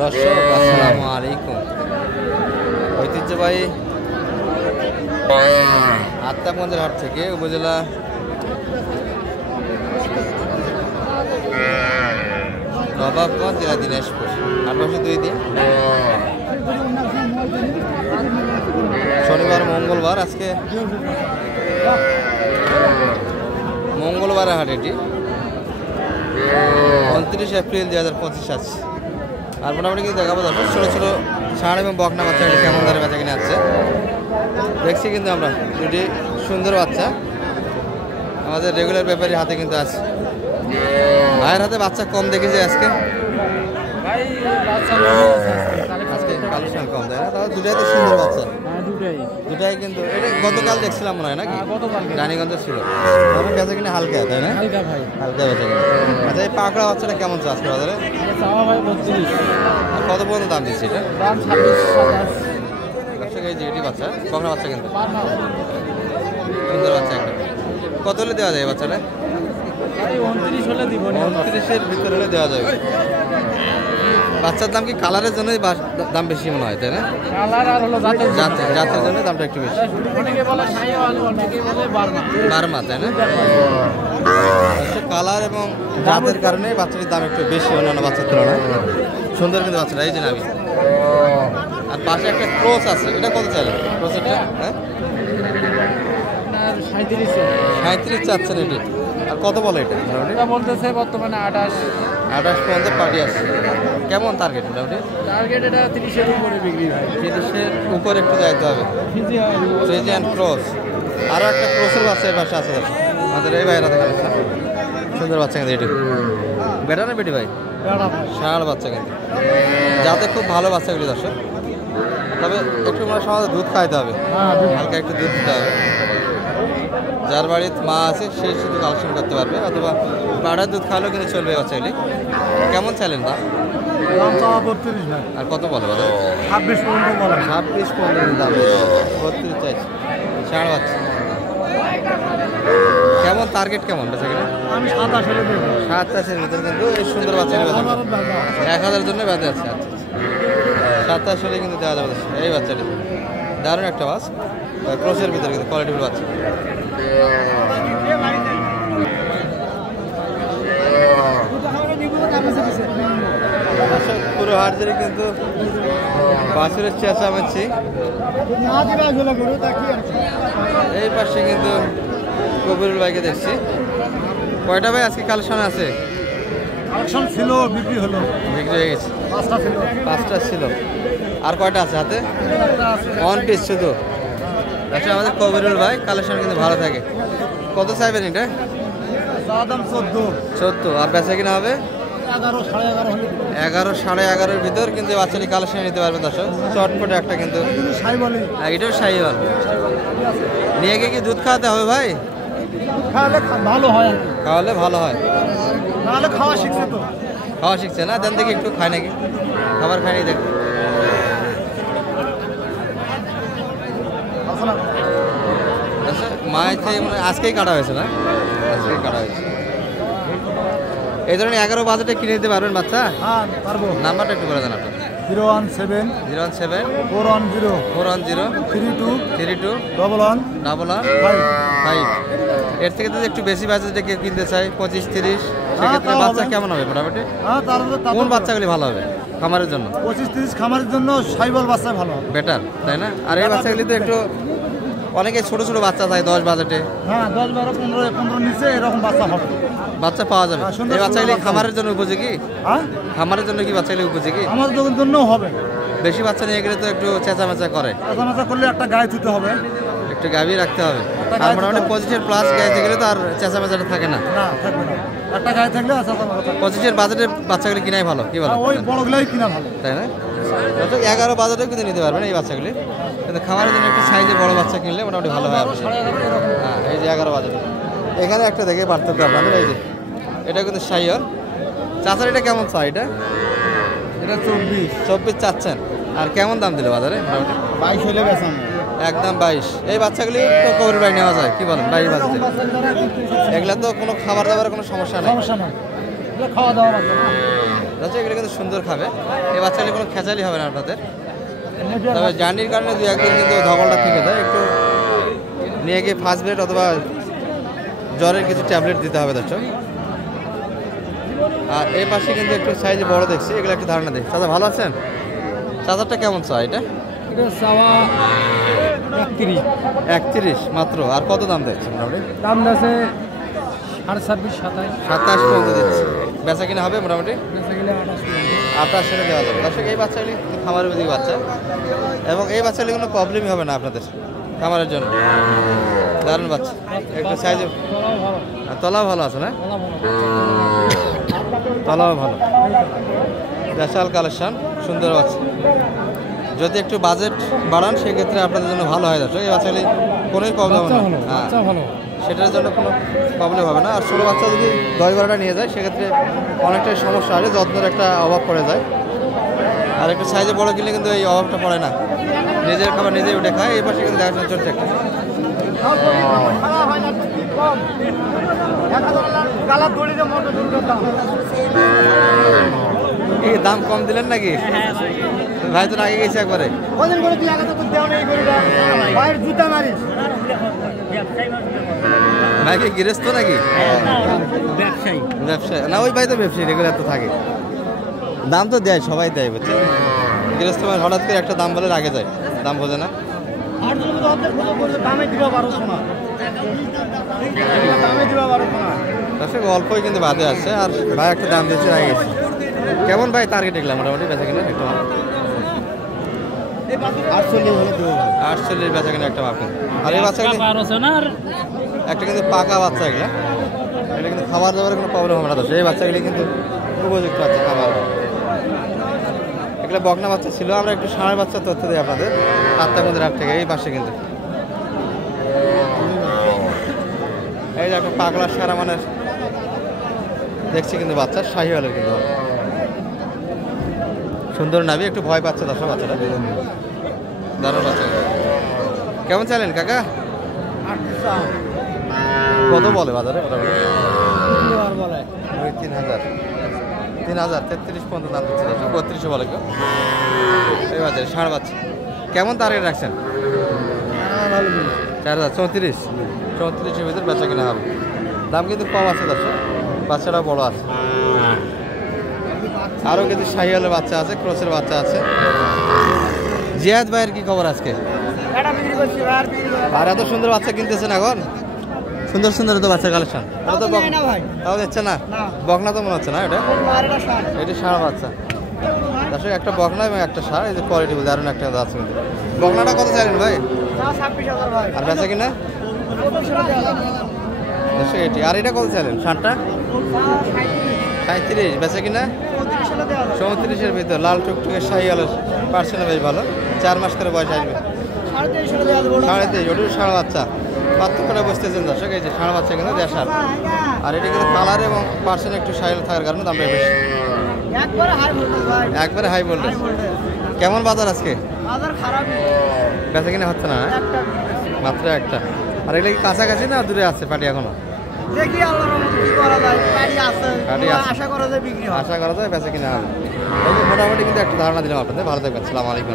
দর্শক আসসালামু আলাইকুম। ঐতিহ্যবাহী আত্মাগঞ্জের হাট থেকে উপজেলা নবাবগঞ্জ জেলা দিনাজপুর হাট বসে 2 দিন, শনিবার মঙ্গলবার। আজকে মঙ্গলবারের হাট, এটি 29 এপ্রিল 2025 আছে। আর মোটামুটি কিন্তু দেখাবো দর্শক ছোটো ছোটো ষাঁড় এবং বকনা বাচ্চা কেমন ধরে বাচ্চা কিনে আছে দেখছি। কিন্তু আমরা দুটি সুন্দর বাচ্চা আমাদের রেগুলার ব্যাপারীর হাতে কিন্তু আছে। ভাইয়ের হাতে বাচ্চা কম দেখেছি আজকে, আজকে কালেকশন কম দেয় না, তাহলে দুটাই তো সুন্দর বাচ্চা। দুটাই কিন্তু এটা গতকাল দেখছিলাম মনে হয় নাকি, রানীগঞ্জে ছিল। তখন বেচা কিনা হালকা, তাই না? হালকা বেচা কিনা। আচ্ছা, এই পাকড়া বাচ্চাটা কেমন চাষ করা বাজারে? কত পর্যন্ত দাম দিচ্ছে এটা? এটি বাচ্চা পাকড়া বাচ্চা কিন্তু সুন্দর বাচ্চা একটা। কত হলে দেওয়া যায় বাচ্চাটা? 29-এর ভিতরে হলে দেওয়া যাবে। বাচ্চার দাম কি কালারের জন্যই দাম বেশি মনে হয়, তাই না? জাতের জন্য দামটা একটু বেশি। বার্মা, তাই না? কালার এবং জাতের কারণে বাচ্চাটির দাম একটু বেশি অন্যান্য বাচ্চার তুলনায়। সুন্দর কিন্তু বাচ্চাটা, এই যে নাবি। আর পাশে একটা ক্রস আছে, এটা কত চাইলেন ক্রসেরটা? হ্যাঁ, 37 চাচ্ছেন এটি। আর কত বলে এটা? এটা বলতেছে বর্তমানে 28 পর্যন্ত পার্টি আছে। কেমন টার্গেট? মোটামুটি টার্গেট এটা 30-এর উপরে বিক্রি হয়। 30-এর উপরে একটু যাইতে হবে। Friesian cross. আরও একটা ক্রসের বাচ্চা এর পাশে আছে আমাদের এই ভাইয়ের হাতে কালেকশন। সুন্দর বাচ্চা কিন্তু এটি। বেটা না বেটি ভাই? ষাঁড় বাচ্চা কিন্তু, যাতে খুব ভালো বাচ্চাগুলি দর্শক। তবে একটু মানে সমাজে দুধ খাইতে হবে, হালকা একটু দুধ দিতে হবে। যার বাড়িতে মা আছে সে শুধু কালেকশন করতে পারবে, অথবা বাড়ার দুধ খাওয়ালেও কিন্তু চলবে বাচ্চাগুলি। কেমন চাইলেন দাম? আর কত বলে? 26 পর্যন্ত বলে। 26 পর্যন্ত দাম, 32 চাইছে। ষাঁড় বাচ্চা কেমন টার্গেট কেমন বেচা কিনা? আমি 27-এর দেব। 27-এর ভিতরে কিন্তু এই সুন্দর বাচ্চা 1000 জন্য বেঁধে আছে। আচ্ছা, 27 হলে কিন্তু দেওয়া যাবে। এই বাচ্চাটি দারুণ একটা বাস, ক্রসের ভিতরে কিন্তু কোয়ালিটিফুল বাচ্চা। পুরো হাট জুড়ে কিন্তু বাছুরের চেঁচামেচি। এই পাশে কিন্তু কবিরুল ভাইকে দেখছি। কয়টা ভাই আজকে কালেকশন আছে? কালেকশন ছিল, বিক্রি হলো, বিক্রি হয়ে গেছে। 5টা ছিল। আর কয়টা আছে হাতে? 1 পিস শুধু। আচ্ছা, আমাদের কবিরুল ভাই কালেকশন কিন্তু ভালো থাকে। কত চাইবেন এটা? 14। আর বেচা কিনা হবে 11, 11.5-এর ভিতর কিন্তু বাচ্চাটি কালেকশন নিতে পারবেন দর্শক। চটপটে একটা কিন্তু, এটাও শাহিওয়াল। নিয়ে গিয়ে কি দুধ খাওয়াতে হবে ভাই? ভালো হয়, খাওয়ালে ভালো হয়। নাহলে খাওয়া শিখছে তো। খাওয়া শিখছে না? দেন দেখি একটু খায় নাকি, খাবার খায়নি দেখ। মায়ের থেকে মানে আজকেই কাটা হয়েছে না? আজকেই কাটা হয়েছে। এই ধরনের 11 বাজেটে কিনে দিতে পারবেন বাচ্চা? হ্যাঁ, পারবো। নাম্বারটা একটু বলে দেন আপনার। 017 410 32 11 এর থেকে যদি একটু বেশি বাজেটে কেউ কিনতে চাই 25-30, সেক্ষেত্রে বাচ্চা কেমন হবে মোটামুটি? কোন বাচ্চাগুলি ভালো হবে খামারের জন্য? 25-30 খামারের জন্য শাহিওয়াল বাচ্চা ভালো হবে, বেটার, তাই না? আর এই বাচ্চাগুলি তো একটু অনেকে ছোট ছোট বাচ্চা চাই 10 বাজেটে। হ্যাঁ, 10, 12, 15 নিচে এরকম বাচ্চা হবে, বাচ্চা পাওয়া যাবে। এই বাচ্চাগুলি খামারের জন্য উপযোগী? হ্যাঁ, খামারের জন্য কি বাচ্চাগুলি উপযোগী? আমার জন্য হবে। বেশি বাচ্চা নিয়ে গেলে তো একটু চেঁচামেচা করে। চেঁচামেচা করলে একটা গায়ে দিতে হবে, একটু গাভী রাখতে হবে। আর মোটামুটি 25-এর প্লাস গায়ে গেলে তো আর চেঁচামেচাটা থাকে না। না, থাকবে না। একটা গায়ে থাকলে 25-এর বাজেটের বাচ্চাগুলি কিনাই ভালো, কি ভালো? ওই বড়গুলাই কিনা ভালো, তাই না? 11 বাজেটেও কিন্তু নিতে পারবেন এই বাচ্চাগুলি, কিন্তু খামারের জন্য একটু সাইজে বড় বাচ্চা কিনলে মোটামুটি ভালো হয়। হ্যাঁ, এই যে 11 বাজেট। এখানে একটা দেখে পার্থক্য আপনাদের, এই যে এটা কিন্তু শাহিওয়াল। চাচার এটা কেমন চা? এটা 24 চাচ্ছেন। আর কেমন দাম দিল বাজারে? 22 হলে বেচাম। একদম 22। এই বাচ্চাগুলি তো কবুর ভাই নেওয়া যায়, কি বলেন? 22 বাচ্চা এগুলা তো কোনো খাবার দাবারের কোনো সমস্যা নেই। সমস্যা নাই, খাওয়া দাওয়া বাচ্চা না। আচ্ছা, এগুলো কিন্তু সুন্দর খাবে। এই বাচ্চাগুলি কোনো খেঁচালি হবে না আপনাদের। তবে জার্নির কারণে 2-1 দিন কিন্তু ধকলটা থেকে যায়, একটু নিয়ে গিয়ে ফার্স্ট ব্রেড অথবা জ্বরের কিছু ট্যাবলেট দিতে হবে দর্শক। আর এই পাশে কিন্তু একটু সাইজে বড় দেখছি, এগুলো একটু ধারণা দিই। চাচা ভালো আছেন? চাচারটা কেমন চা এটা? এটা চাওয়া 31 মাত্র। আর কত দাম দেখছেন মোটামুটি? দাম আছে 26, 27, 27 পর্যন্ত দিচ্ছে। বেচা কিনা হবে মোটামুটি বেচা গেলে 28 দেওয়া যাবে। দর্শক, এই বাচ্চাগুলি খামারের ওদিকে বাচ্চা, এবং এই বাচ্চাগুলি কোনো প্রবলেমই হবে না আপনাদের খামারের জন্য। দারুণ বাচ্চা, একটু সাইজে তলাও ভালো আছে না? তলাও ভালো, বিশাল কালেকশন, সুন্দর বাচ্চা। যদি একটু বাজেট বাড়ান সেক্ষেত্রে আপনাদের জন্য ভালো হয় দর্শক। এই বাচ্চাগুলি কোনোই প্রবলেম হবে না, হ্যাঁ সেটার জন্য কোনো প্রবলেম হবে না। আর 16 বাচ্চা যদি 10-12টা নিয়ে যায় সেক্ষেত্রে অনেকটাই সমস্যা হয়, যত্নের একটা অভাব পড়ে যায়। আর একটু সাইজে বড় কিনলে কিন্তু এই অভাবটা পড়ে না, নিজের খাবার নিজেই উঠে খায়। এই পাশে কিন্তু দেখাশোনা চলছে একটা। এই দাম কম দিলেন নাকি ভাই? তো আগে গেছে একবারে। ভাই কি গৃহস্থ নাকি? ব্যবসায়ী না, ওই ভাই তো ব্যবসায়ী, রেগুলার তো থাকে। দাম তো দেয়, সবাই দেয় বুঝছে। গৃহস্থ মানে হঠাৎ করে একটা দাম বলে আগে যায়, দাম বোঝে না। দর্শক অল্পই কিন্তু বাদে আছে, আর ভাই একটা দাম দিয়েছে আগে গেছে। কেমন ভাই টার্গেট এগুলো মোটামুটি বেচা কিনা? একটু 48 বেচা কিনা একটা মাপেন। আর এই বাচ্চাগুলি একটা কিন্তু পাকা বাচ্চা, এগুলো এটা কিন্তু খাবার দাবারের কোনো প্রবলেম হবে না। তো এই বাচ্চাগুলি কিন্তু উপযুক্ত আছে খাবার। এগুলো বকনা বাচ্চা ছিল, আমরা একটু ষাঁড়ের বাচ্চা তথ্য দিই আপনাদের আত্মাকুন্দের হাট থেকে। এই পাশে কিন্তু এই যে একটা পাগলা সারা মানের দেখছি কিন্তু বাচ্চা, শাহিওয়ালের কিন্তু সুন্দর নাবি, একটু ভয় পাচ্ছে দর্শক বাচ্চাটা। দারুণ বাচ্চা। কেমন চাইলেন কাকা? কত বলে বাজারে? 3,000 33 পর্যন্ত দাম দিচ্ছে, 32 বলে কেউ এই বাজারে। ষাঁড় বাচ্চা কেমন টার্গেট রাখছেন? 4,000 34-34-এর ভিতরে বেচা কিনা হবে। দাম কিন্তু কম আছে দর্শক, বাচ্চাটাও বড় আছে। আরও কিছু শাহিওয়ালের বাচ্চা আছে, ক্রসের বাচ্চা আছে। জিয়াদ ভাইয়ের কি খবর আজকে? আর এত সুন্দর বাচ্চা কিনতেছেন এখন, সুন্দর সুন্দর তো বাচ্চা কালেকশন। তাও দিচ্ছে না, বকনা তো মনে হচ্ছে না এটা? এটা ষাঁড় বাচ্চা দর্শক, একটা বকনা এবং একটা ষাঁড়। এই যে কোয়ালিটি দারুণ একটা আছে কিন্তু। বকনাটা কত চাইলেন ভাই? আর বেচা কিনা? দর্শক এটি। আর এটা কত চাইলেন? ষাঁড়টা 37, বেচা কিনা 34-এর ভিতর। লাল টুকটুকে শাহিওয়ালের পার্সেন্ট বেশ ভালো, 4 মাস করে বয়স আসবে। 23.5, ওটা ষাঁড় বাচ্চা। পার্থক্যটা বুঝতেছেন দর্শক, এই যে ষাঁড় বাচ্চা কিন্তু দেশাল। আর এটা কিন্তু কালার এবং পার্সেন্ট একটু শাহিওয়াল থাকার কারণে দামটা বেশি, একবারে হাই ভোল্টেজ। কেমন বাজার আজকে? বেচা কিনা হচ্ছে না, মাত্র একটা। আর এগুলো কি কাছাকাছি না দূরে আছে পাটি এখনো? আশা করা যায় বেচা কিনা হবে। মোটামুটি কিন্তু একটা ধারণা দিলাম আপনাদের। ভালো থাকবেন, আসসালামু আলাইকুম।